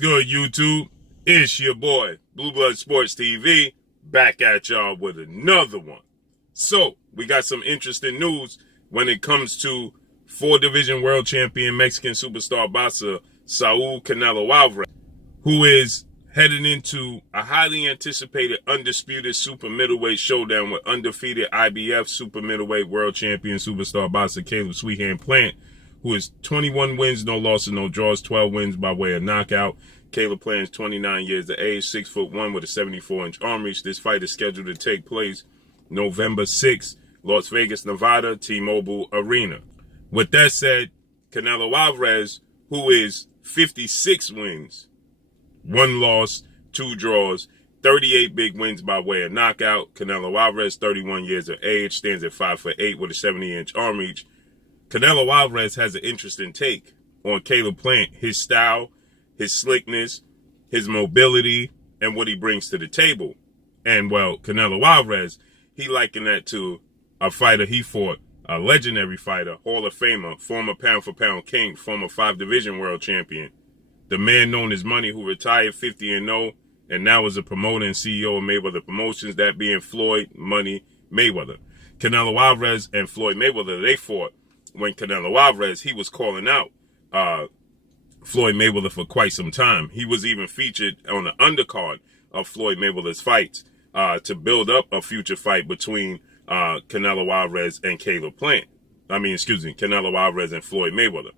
good, YouTube? It's your boy, Blue Blood Sports TV, back at y'all with another one. So, we got some interesting news when it comes to four-division world champion Mexican superstar boxer Saul Canelo Alvarez, who is heading into a highly anticipated undisputed super middleweight showdown with undefeated IBF super middleweight world champion superstar boxer Caleb Sweethand Plant, who is 21 wins, no losses, no draws, 12 wins by way of knockout. Caleb Plant is 29 years of age, 6'1" with a 74-inch arm reach. This fight is scheduled to take place November 6th, Las Vegas, Nevada, T-Mobile Arena. With that said, Canelo Alvarez, who is 56 wins, 1 loss, 2 draws, 38 big wins by way of knockout. Canelo Alvarez, 31 years of age, stands at 5'8" with a 70-inch arm reach. Canelo Alvarez has an interesting take on Caleb Plant, his style, his slickness, his mobility, and what he brings to the table. And, well, Canelo Alvarez, he likened that to a fighter he fought, a legendary fighter, Hall of Famer, former pound-for-pound king, former 5-division world champion, the man known as Money, who retired 50-0 and now is a promoter and CEO of Mayweather Promotions, that being Floyd Money Mayweather. Canelo Alvarez and Floyd Mayweather, they fought when Canelo Alvarez, he was calling out Floyd Mayweather for quite some time. He was even featured on the undercard of Floyd Mayweather's fights to build up a future fight between Canelo Alvarez and Caleb Plant. Canelo Alvarez and Floyd Mayweather.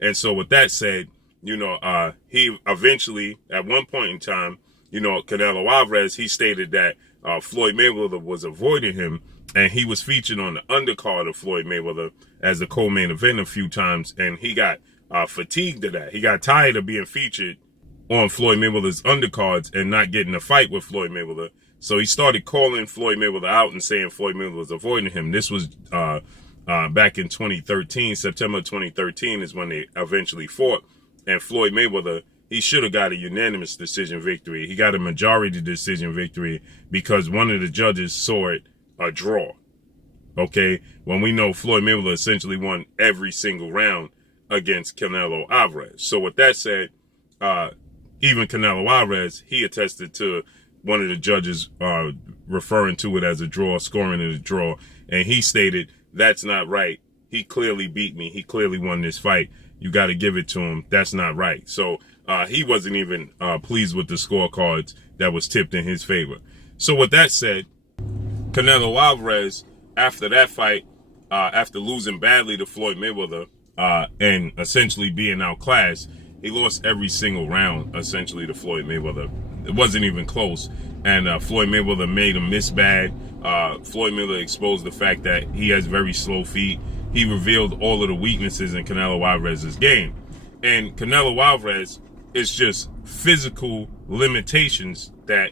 And so with that said, he eventually, at one point in time, Canelo Alvarez, he stated that Floyd Mayweather was avoiding him, and he was featured on the undercard of Floyd Mayweather as the co-main event a few times, and he got fatigued of that. He got tired of being featured on Floyd Mayweather's undercards and not getting a fight with Floyd Mayweather. So he started calling Floyd Mayweather out and saying Floyd Mayweather was avoiding him. This was back in 2013. September 2013 is when they eventually fought. And Floyd Mayweather, he should have got a unanimous decision victory. He got a majority decision victory because one of the judges saw it a draw. Okay, when we know Floyd Mayweather essentially won every single round against Canelo Alvarez. So with that said, even Canelo Alvarez, he attested to one of the judges referring to it as a draw, scoring it a draw, and he stated, that's not right. He clearly beat me. He clearly won this fight. You got to give it to him. That's not right. So he wasn't even pleased with the scorecards that was tipped in his favor. So with that said, Canelo Alvarez, after that fight, after losing badly to Floyd Mayweather and essentially being outclassed, he lost every single round, essentially, to Floyd Mayweather. It wasn't even close. And Floyd Mayweather made him miss bad. Floyd Mayweather exposed the fact that he has very slow feet. He revealed all of the weaknesses in Canelo Alvarez's game. And Canelo Alvarez is just physical limitations that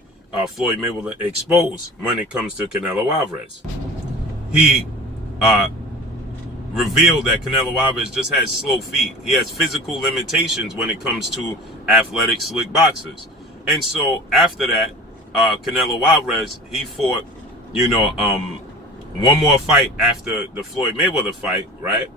Floyd Mayweather exposed when it comes to Canelo Alvarez. He revealed that Canelo Alvarez just has slow feet. He has physical limitations when it comes to athletic, slick boxers. And so after that, Canelo Alvarez, he fought, one more fight after the Floyd Mayweather fight, right?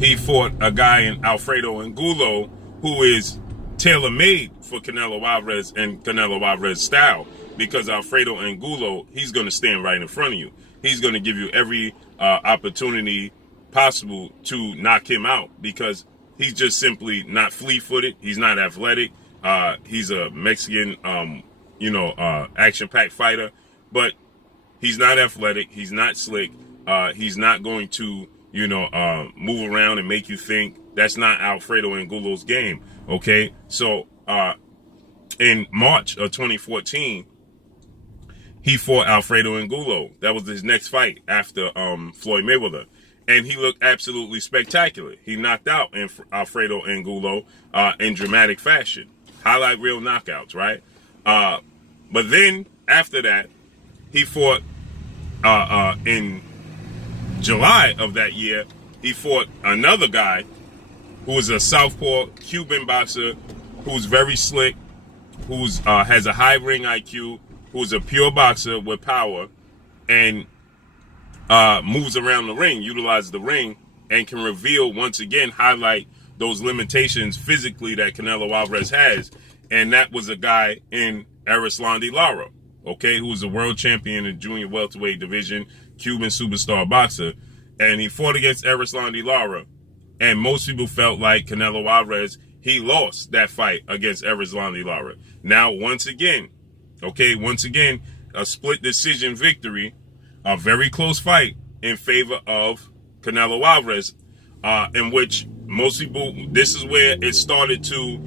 He fought a guy in Alfredo Angulo who is tailor-made for Canelo Alvarez and Canelo Alvarez's style, because Alfredo Angulo, he's going to stand right in front of you. He's going to give you every opportunity possible to knock him out, because he's just simply not fleet-footed. He's not athletic. He's a Mexican, action-packed fighter, but he's not athletic. He's not slick. He's not going to, move around and make you think. That's not Alfredo Angulo's game, okay? So in March of 2014, he fought Alfredo Angulo. That was his next fight after Floyd Mayweather. And he looked absolutely spectacular. He knocked out Alfredo Angulo in dramatic fashion. Highlight reel knockouts, right? But then, after that, he fought in July of that year, he fought another guy who is a southpaw Cuban boxer who's very slick, who's has a high ring IQ, who's a pure boxer with power, and moves around the ring, utilizes the ring, and can reveal, once again, highlight those limitations physically that Canelo Alvarez has. and that was a guy in Erislandy Lara, okay, who was a world champion in junior welterweight division, Cuban superstar boxer, and he fought against Erislandy Lara, and most people felt like Canelo Alvarez, he lost that fight against Erislandy Lara. Now, once again, a split decision victory, a very close fight in favor of Canelo Alvarez, in which most people, this is where it started to,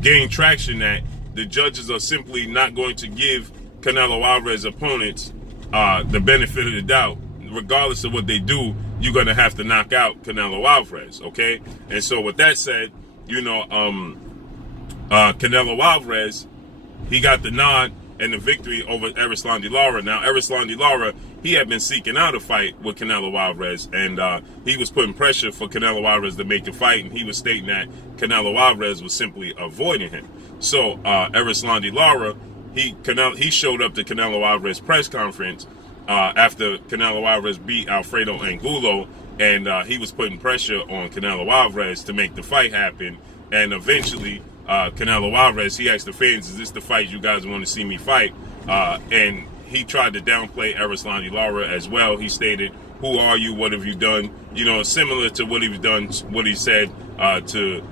gain traction, that the judges are simply not going to give Canelo Alvarez opponents the benefit of the doubt. Regardless of what they do, you're going to have to knock out Canelo Alvarez, okay? And so with that said, Canelo Alvarez, he got the nod and the victory over Erislandy Lara. Now, Erislandy Lara, he had been seeking out a fight with Canelo Alvarez, and he was putting pressure for Canelo Alvarez to make the fight, and he was stating that Canelo Alvarez was simply avoiding him. So Erislandy Lara, he showed up to Canelo Alvarez press conference after Canelo Alvarez beat Alfredo Angulo, and he was putting pressure on Canelo Alvarez to make the fight happen. And eventually, Canelo Alvarez, he asked the fans, is this the fight you guys want to see me fight? And he tried to downplay Erislandy Lara as well. He stated, who are you? What have you done? Similar to what he said to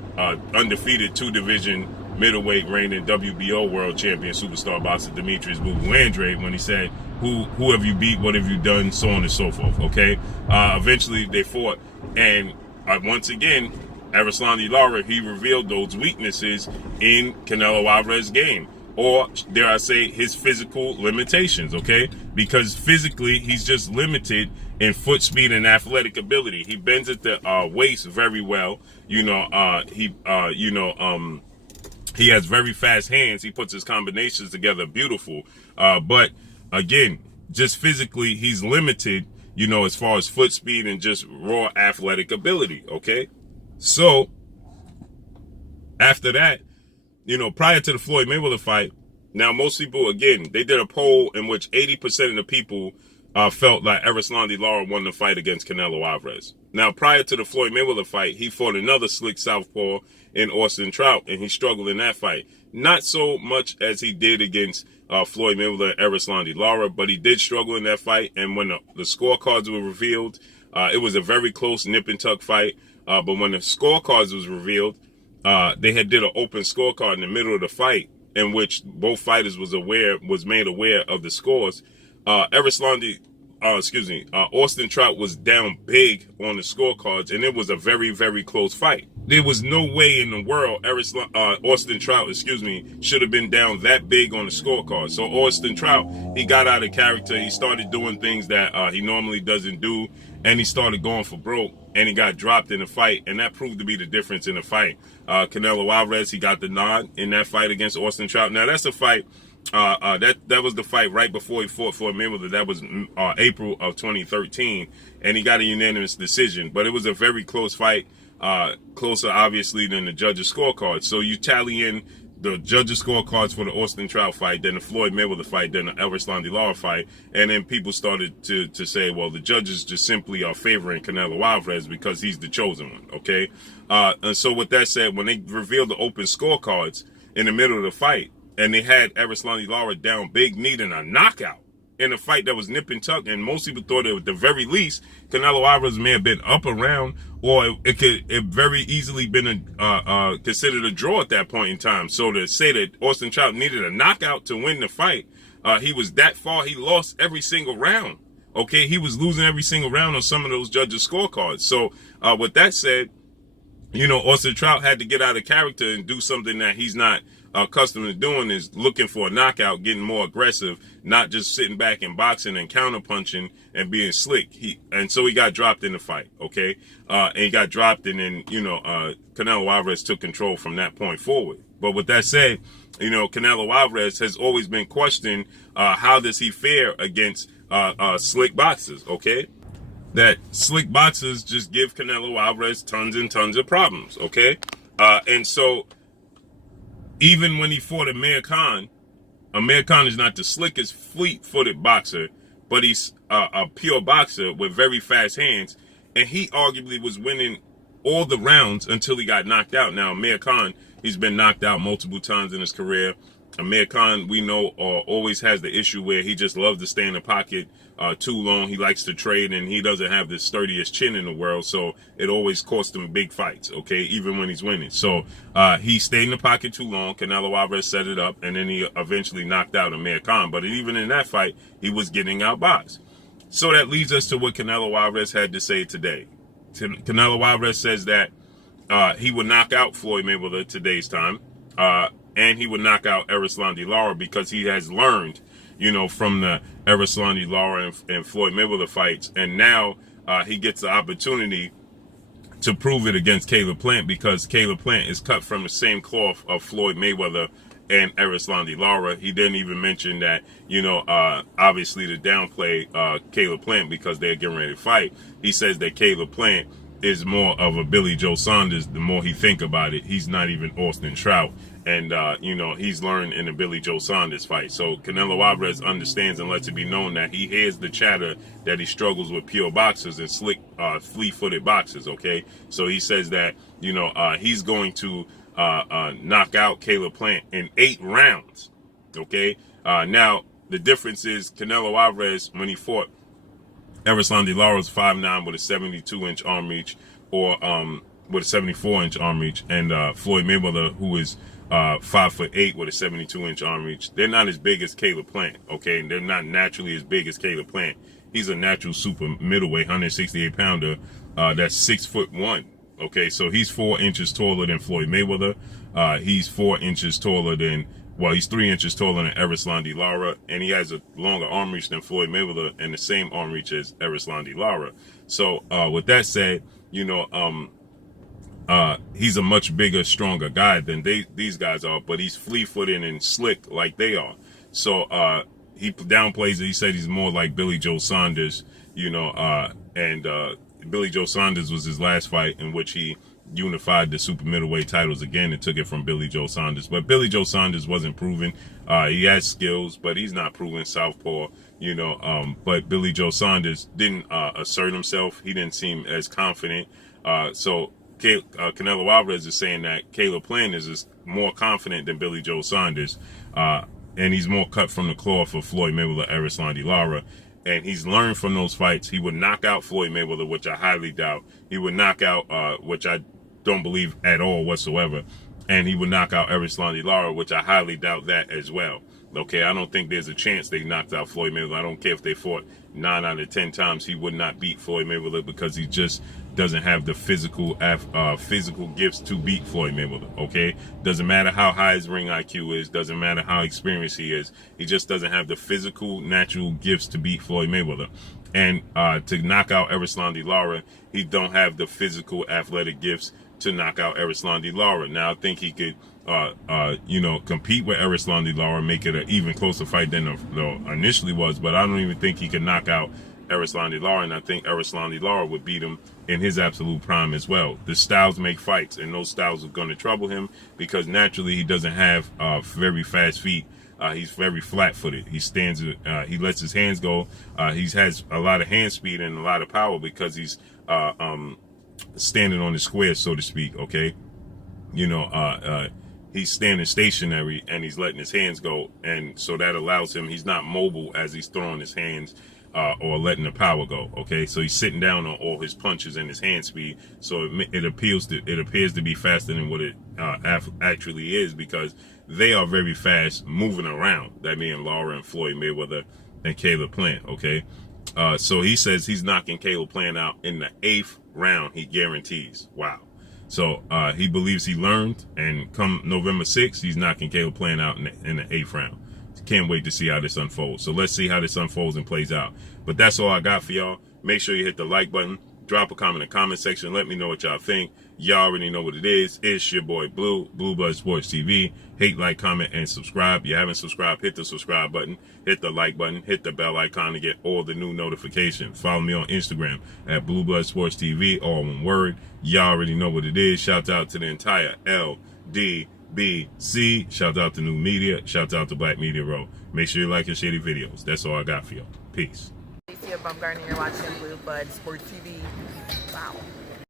undefeated two-division middleweight reigning WBO world champion superstar boxer Demetrius Boo Boo Andrade, when he said, who have you beat? What have you done? So on and so forth, okay? Eventually, they fought. And once again, Erislandy Lara, he revealed those weaknesses in Canelo Alvarez's game, or dare I say, his physical limitations, okay? Because physically, he's just limited in foot speed and athletic ability. He bends at the waist very well. He has very fast hands. He puts his combinations together beautiful. But again, just physically, he's limited, as far as foot speed and just raw athletic ability, okay? So, after that, prior to the Floyd Mayweather fight, now most people, again, they did a poll in which 80% of the people felt like Erislandy Lara won the fight against Canelo Alvarez. Now, prior to the Floyd Mayweather fight, he fought another slick southpaw in Austin Trout, and he struggled in that fight. Not so much as he did against Floyd Mayweather and Erislandy Lara, but he did struggle in that fight. And when the scorecards were revealed, it was a very close nip and tuck fight. But when the scorecards was revealed, they had did an open scorecard in the middle of the fight, in which both fighters was made aware of the scores. Austin Trout was down big on the scorecards, and it was a very, very close fight. There was no way in the world Austin Trout, should have been down that big on the scorecard. So Austin Trout, he got out of character. He started doing things that he normally doesn't do, and he started going for broke, and he got dropped in the fight, and that proved to be the difference in the fight. Canelo Alvarez, he got the nod in that fight against Austin Trout. Now, that's a fight. That was the fight right before he fought Floyd Mayweather. That was April of 2013, and he got a unanimous decision. But it was a very close fight, closer obviously than the judges' scorecards. So you tally in the judges' scorecards for the Austin Trout fight, then the Floyd Mayweather fight, then the Erislandy Lara fight, and then people started to say, well, the judges just simply are favoring Canelo Alvarez because he's the chosen one, okay? And so with that said, when they revealed the open scorecards in the middle of the fight, and they had Erislandy Lara down big, needing a knockout in a fight that was nip and tuck, and most people thought that at the very least, Canelo Alvarez may have been up around, or it very easily been considered a draw at that point in time. So to say that Austin Trout needed a knockout to win the fight, he was that far, he lost every single round. Okay, he was losing every single round on some of those judges' scorecards. So with that said, Austin Trout had to get out of character and do something that he's not accustomed to doing, is looking for a knockout, getting more aggressive, not just sitting back and boxing and counter punching and being slick. So he got dropped in the fight, okay? And he got dropped, and then, Canelo Alvarez took control from that point forward. But with that said, Canelo Alvarez has always been questioned, how does he fare against slick boxers, okay? That slick boxers just give Canelo Alvarez tons and tons of problems, okay? And so even when he fought Amir Khan is not the slickest, fleet-footed boxer, but he's a pure boxer with very fast hands, and he arguably was winning all the rounds until he got knocked out. Now, Amir Khan, He's been knocked out multiple times in his career. Amir Khan, we know, always has the issue where he just loves to stay in the pocket too long. He likes to trade, and he doesn't have the sturdiest chin in the world, so it always costs him big fights, okay, even when he's winning. So he stayed in the pocket too long. Canelo Alvarez set it up, and then he eventually knocked out Amir Khan. But even in that fight, he was getting outboxed. So that leads us to what Canelo Alvarez had to say today. Canelo Alvarez says that he would knock out Floyd Mayweather today's time. And he would knock out Erislandy Lara because he has learned, you know, from the Erislandy Lara and Floyd Mayweather fights. And now he gets the opportunity to prove it against Caleb Plant, because Caleb Plant is cut from the same cloth of Floyd Mayweather and Erislandy Lara. He didn't even mention that, you know, obviously to downplay Caleb Plant because they're getting ready to fight. He says that Caleb Plant is more of a Billy Joe Saunders. The more he think about it, he's not even Austin Trout. And, you know, he's learned in the Billy Joe Saunders fight. So Canelo Alvarez understands and lets it be known that he hears the chatter that he struggles with pure boxers and slick, flea-footed boxers, okay? So he says that, you know, he's going to knock out Caleb Plant in 8 rounds, okay? Now, the difference is Canelo Alvarez, when he fought Erislandy Lara, was 5'9" with a 72-inch arm reach, or with a 74-inch arm reach, and Floyd Mayweather, who is 5'8" with a 72-inch arm reach. They're not as big as Caleb Plant, okay? They're not naturally as big as Caleb Plant. He's a natural super middleweight, 168-pounder. That's 6'1", okay? So he's 4 inches taller than Floyd Mayweather. He's 4 inches taller than, well, he's 3 inches taller than Erislandy Lara, and he has a longer arm reach than Floyd Mayweather and the same arm reach as Erislandy Lara. So with that said, you know, he's a much bigger, stronger guy than these guys are, but he's flea-footed and slick like they are. So he downplays it. He said he's more like Billy Joe Saunders, you know, and Billy Joe Saunders was his last fight in which he unified the super middleweight titles again and took it from Billy Joe Saunders. But Billy Joe Saunders wasn't proven. He has skills, but he's not proven southpaw, you know. But Billy Joe Saunders didn't assert himself. He didn't seem as confident. So Canelo Alvarez is saying that Caleb Plant is more confident than Billy Joe Saunders, and he's more cut from the cloth of Floyd Mayweather, Erislandy Lara, and he's learned from those fights. He would knock out Floyd Mayweather, which I highly doubt. He would knock out, which I don't believe at all whatsoever, and he would knock out Erislandy Lara, which I highly doubt that as well. Okay, I don't think there's a chance they knocked out Floyd Mayweather. I don't care if they fought 9 out of 10 times. He would not beat Floyd Mayweather because he just doesn't have the physical gifts to beat Floyd Mayweather, okay? Doesn't matter how high his ring IQ is. Doesn't matter how experienced he is. He just doesn't have the physical, natural gifts to beat Floyd Mayweather. And to knock out Erislandy Lara, he don't have the physical, athletic gifts to knock out Erislandy Lara. Now, I think he could you know, compete with Erislandy Lara, make it an even closer fight than it initially was, but I don't even think he can knock out Erislandy Lara, and I think Erislandy Lara would beat him in his absolute prime as well. The styles make fights, and those styles are going to trouble him because naturally he doesn't have very fast feet. He's very flat-footed. He stands. He lets his hands go. He has a lot of hand speed and a lot of power because he's standing on the square, so to speak. Okay, you know, he's standing stationary and he's letting his hands go, and so that allows him. He's not mobile as he's throwing his hands or letting the power go. Okay, so he's sitting down on all his punches and his hand speed. So it appears to be faster than what it actually is because they are very fast moving around. That being Lara and Floyd Mayweather and Caleb Plant. Okay, so he says he's knocking Caleb Plant out in the 8th round. He guarantees. Wow. So he believes he learned, and come November 6th, he's knocking Caleb Plant out in the 8th round. Can't wait to see how this unfolds. So let's see how this unfolds and plays out. But that's all I got for y'all. Make sure you hit the like button. Drop a comment in the comment section. Let me know what y'all think. Y'all already know what it is. It's your boy Blue, Blue Blood Sports TV. Hate, like, comment, and subscribe. If you haven't subscribed, hit the subscribe button. Hit the like button. Hit the bell icon to get all the new notifications. Follow me on Instagram at Blue Blood Sports TV, all one word. Y'all already know what it is. Shout out to the entire LDBC. Shout out to New Media. Shout out to Black Media Row. Make sure you like and share the videos. That's all I got for y'all. Peace. Bumgarner, you're watching Blue Blood Sports TV. Wow.